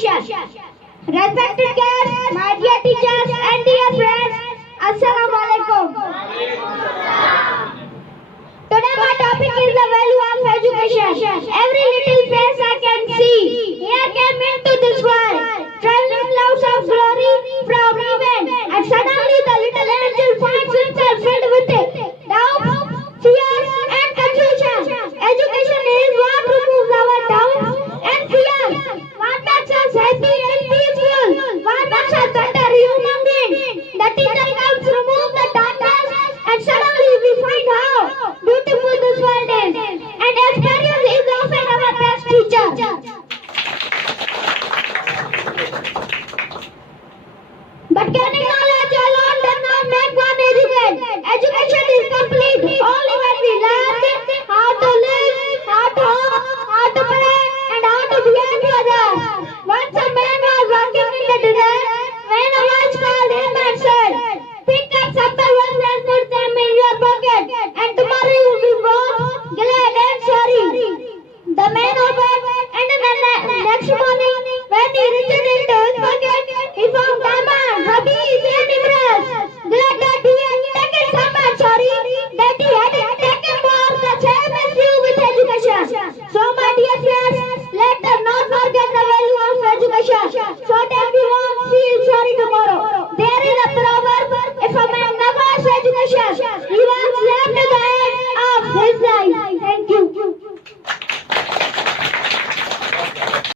education. Respected guests, my dear teachers and dear friends, Assalamu alaikum. Today my topic is the value of education.